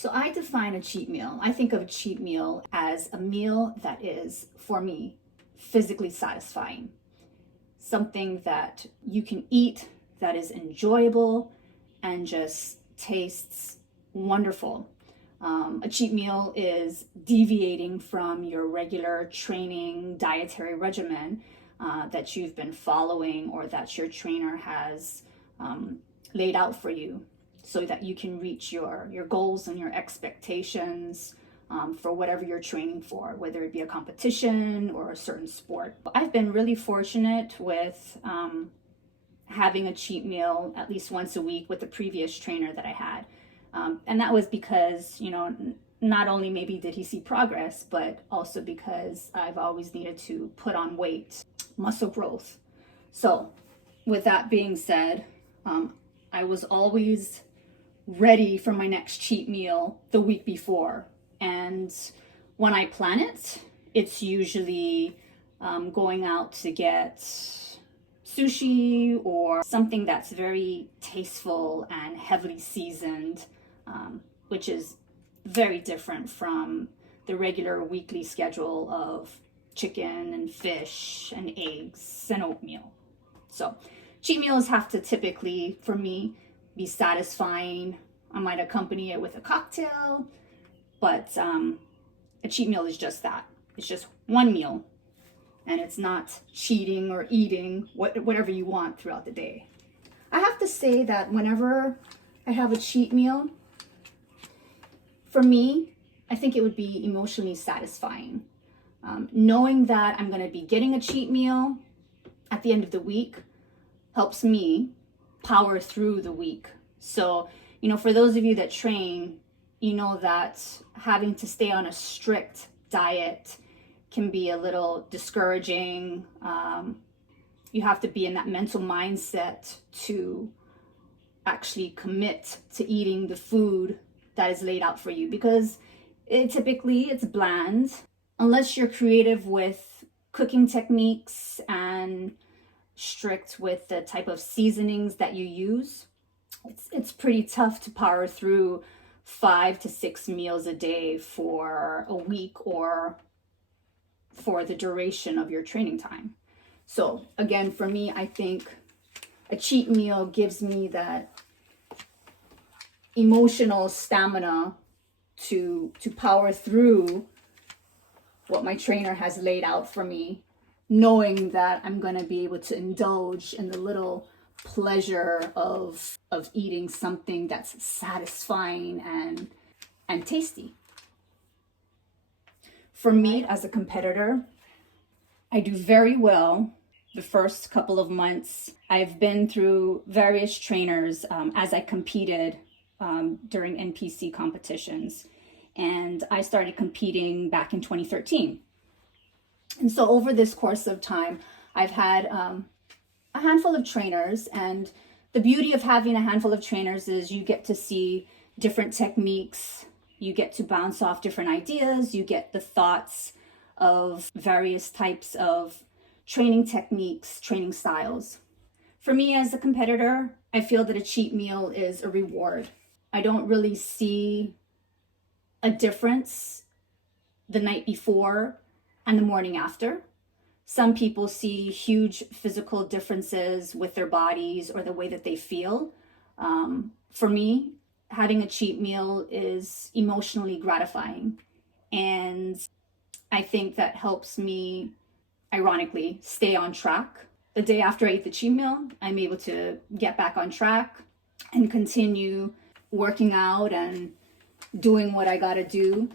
So I define a cheat meal. I think of a cheat meal as a meal that is, for me, physically satisfying. Something that you can eat that is enjoyable and just tastes wonderful. A cheat meal is deviating from your regular training dietary regimen that you've been following or that your trainer has laid out for you so that you can reach your goals and your expectations for whatever you're training for, whether it be a competition or a certain sport. I've been really fortunate with having a cheat meal at least once a week with the previous trainer that I had. And that was because, not only maybe did he see progress, but also because I've always needed to put on weight, muscle growth. So with that being said, I was always ready for my next cheat meal the week before. And when I plan it, it's usually going out to get sushi or something that's very tasteful and heavily seasoned, which is very different from the regular weekly schedule of chicken and fish and eggs and oatmeal. So cheat meals have to typically, for me, be satisfying. I might accompany it with a cocktail, but a cheat meal is just that. It's just one meal, and it's not cheating or eating whatever you want throughout the day. I have to say that whenever I have a cheat meal, for me, I think it would be emotionally satisfying. Knowing that I'm going to be getting a cheat meal at the end of the week helps me power through the week. So, for those of you that train, you know that having to stay on a strict diet can be a little discouraging. You have to be in that mental mindset to actually commit to eating the food that is laid out for you, because it's bland. Unless you're creative with cooking techniques and strict with the type of seasonings that you use, it's pretty tough to power through 5 to 6 meals a day for a week or for the duration of your training time. So again, for me, I think a cheat meal gives me that emotional stamina to power through what my trainer has laid out for me, knowing that I'm going to be able to indulge in the little pleasure of eating something that's satisfying and tasty. For me, as a competitor, I do very well the first couple of months. I've been through various trainers as I competed during NPC competitions. And I started competing back in 2013. And so over this course of time, I've had a handful of trainers. And the beauty of having a handful of trainers is you get to see different techniques. You get to bounce off different ideas. You get the thoughts of various types of training techniques, training styles. For me as a competitor, I feel that a cheat meal is a reward. I don't really see a difference the night before and the morning after. Some people see huge physical differences with their bodies or the way that they feel. For me, having a cheat meal is emotionally gratifying. And I think that helps me, ironically, stay on track. The day after I eat the cheat meal, I'm able to get back on track and continue working out and doing what I gotta do